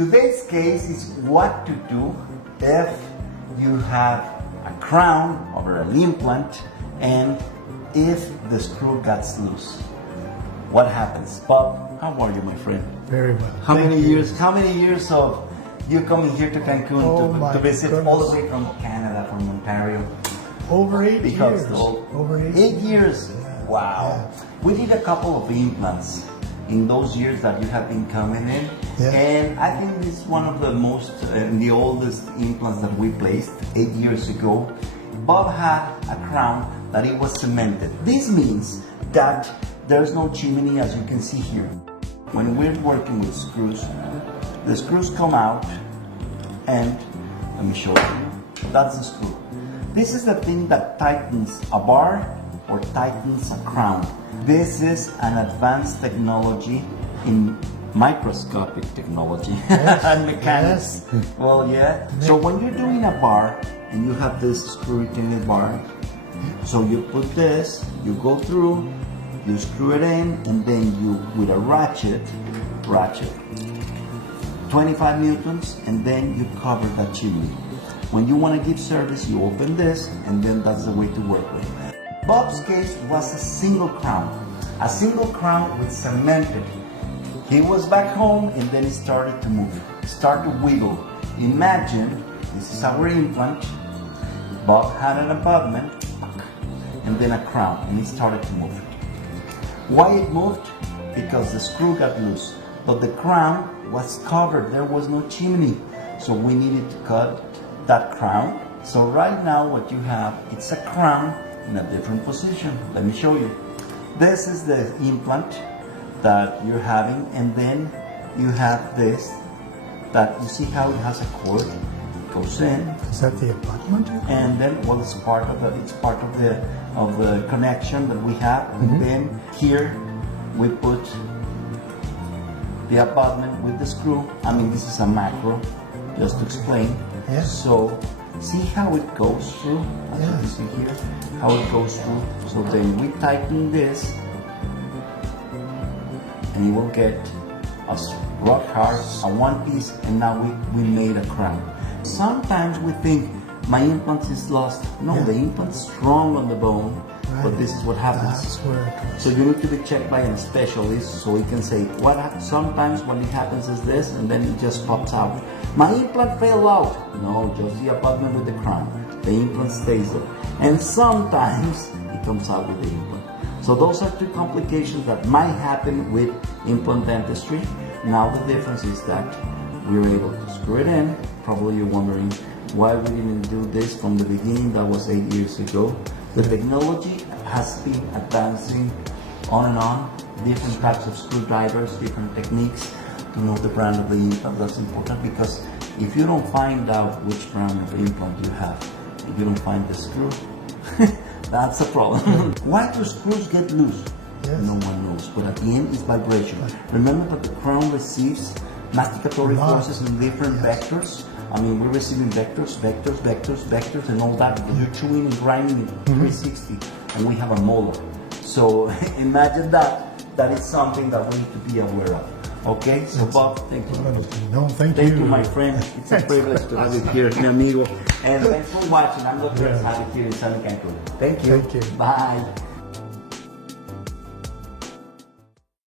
Today's case is what to do if you have a crown over an implant and if the screw gets loose. What happens? Bob, how are you, my friend? Very well. How many years of you coming here to Cancun to visit all the way from Canada, from Ontario? Over 8 years. Over 8 years. Yeah. Wow. Yeah. We did a couple of implants in those years that you have been coming in. Yeah. And I think it's one of the most, the oldest implants that we placed 8 years ago. Bob had a crown that it was cemented. This means that there's no chimney, as you can see here. When we're working with screws, the screws come out and let me show you. That's the screw. This is the thing that tightens a bar or tightens a crown. This is an advanced technology in microscopic technology and mechanics. Yes. Well, yeah. So when you're doing a bar and you have this screw retainer bar, so you put this, you go through, you screw it in, and then you, with a ratchet, 25 newtons, and then you cover that chimney. When you want to give service, you open this, and then that's the way to work with it. Bob's case was a single crown with cemented. He was back home, and then he started to move, start to wiggle. Imagine, this is our implant. Bob had an abutment, and then a crown, and he started to move. Why it moved? Because the screw got loose, but the crown was covered. There was no chimney, so we needed to cut that crown. So right now what you have, it's a crown in a different position. Let me show you. This is the implant that you're having, and then you have this that you see how it has a cord. It goes in. Is that the abutment? And then, well, it's part of the connection that we have. And then here we put the abutment with the screw. I mean, this is a macro, just to explain. Yeah. So see how it goes through, as you can see here, how it goes through. So then we tighten this, and you will get a rock hard, a one piece, and now we made a crown. Sometimes we think my implant is lost. No, the implant's strong on the bone, but this is what happens. That's where it goes. So you need to be checked by a specialist so he can say, sometimes what happens is this, and then it just pops out. My implant fell out. No, just the abutment with the crown. The implant stays there. And sometimes it comes out with the implant. So those are two complications that might happen with implant dentistry. Now the difference is that we were able to screw it in. Probably you're wondering why we didn't do this from the beginning. That was 8 years ago. The technology has been advancing on and on. Different types of screwdrivers, different techniques to know the brand of the implant. That's important because if you don't find out which brand of implant you have, if you don't find the screw, that's a problem. Why do screws get loose? Yes. No one knows, but at the end it's vibration. Remember that the crown receives masticatory forces in different vectors. I mean, we're receiving vectors, and all that because you're chewing and grinding in 360, and we have a molar. So imagine that is something that we need to be aware of. Okay, so Bob, thank you. No, thank you. Thank you, my friend. It's a privilege to have you here, mi amigo. And thanks for watching. I'm Dr. Arzate here in San Cancun. Thank you. Thank you. Bye.